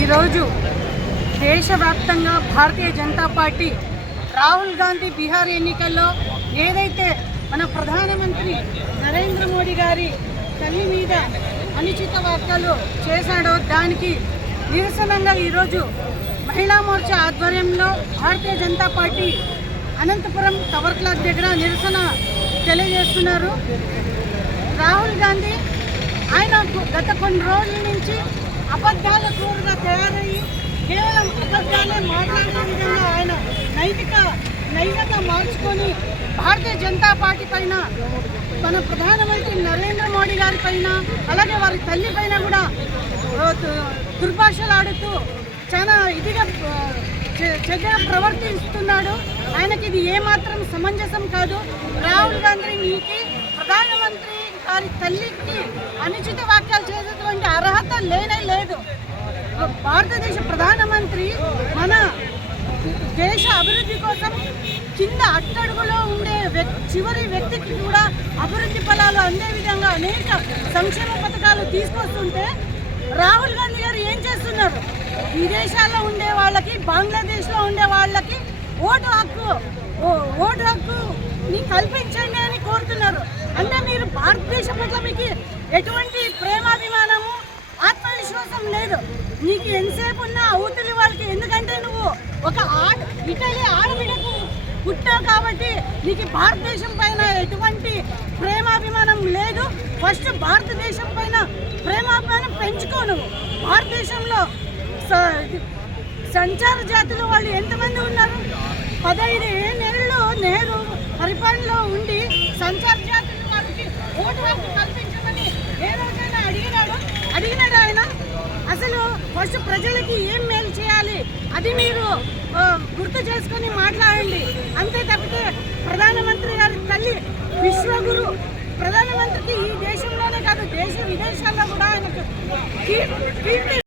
ఈరోజు దేశవ్యాప్తంగా భారతీయ జనతా పార్టీ రాహుల్ గాంధీ బీహార్ ఎన్నికల్లో ఏదైతే మన ప్రధానమంత్రి నరేంద్ర మోడీ గారి తల్లి మీద అనుచిత వ్యాఖ్యలు చేశాడో దానికి నిరసనంగా ఈరోజు మహిళా మోర్చా ఆధ్వర్యంలో Bharatiya Janata party Anantapuram tower clock దగ్గర నిరసన తెలియజేస్తున్నారు. రాహుల్ గాంధీ ఆయన గత కొన్ని రోజుల నుంచి కేవలం మాట్లాడే విధంగా ఆయన నైతిక నైతిక మార్చుకొని భారతీయ జనతా పార్టీ పైన మన ప్రధానమంత్రి నరేంద్ర మోడీ గారి పైన అలాగే వారి తల్లి పైన కూడా ఆ, ఆడుతూ దుర్భాషలాడుతూ చాలా ఇదిగా ఆ, చెడ్డగా ప్రవర్తిస్తున్నాడు. ఆయనకి ఇది ఏమాత్రం సమంజసం కాదు. రాహుల్ గాంధీకి ప్రధానమంత్రి గారి తల్లికి అనుచిత వ్యాఖ్యలు చేసేటువంటి అర్హత లేనే లేదు. భారతదేశ ప్రధానమంత్రి మన దేశ అభివృద్ధి కోసం కింద అట్టడుగులో ఉండే చివరి వ్యక్తికి కూడా అభివృద్ధి ఫలాలు అందే విధంగా అనేక సంక్షేమ పథకాలు తీసుకొస్తుంటే రాహుల్ గాంధీ గారు ఏం చేస్తున్నారు? విదేశాల్లో ఉండే వాళ్ళకి బంగ్లాదేశ్లో ఉండే వాళ్ళకి ఓటు హక్కు ఓ- ఓటు హక్కుని కల్పించండి అని కోరుతున్నారు. అంటే మీరు భారతదేశం పట్ల మీకు ఎటువంటి ప్రేమాభిమానము నీకు ఎంతసేపు ఉన్నా అవతలి వాళ్ళకి ఎందుకంటే నువ్వు ఒక ఆడ ఇటలీ ఆడబిడ్డకు పుట్టావు కాబట్టి నీకు భారతదేశం పైన ఎటువంటి ప్రేమాభిమానం లేదు. ఫస్ట్ భారతదేశం పైన ప్రేమాభిమానం పెంచుకో నువ్వు. భారతదేశంలో సంచార జాతులు వాళ్ళు ఎంతమంది ఉన్నారు? పదహైదు ఏళ్ళు నెహ్రూ పరిపాలనలో ఉండి ఫస్ట్ ప్రజలకి ఏం మేలు చేయాలి? అది మీరు గుర్తు చేసుకొని మాట్లాడండి. అంతే తప్పితే ప్రధానమంత్రి గారి తల్లి విశ్వగురు ప్రధానమంత్రికి ఈ దేశంలోనే కాదు దేశ విదేశాల్లో కూడా ఆయనకు కీర్తి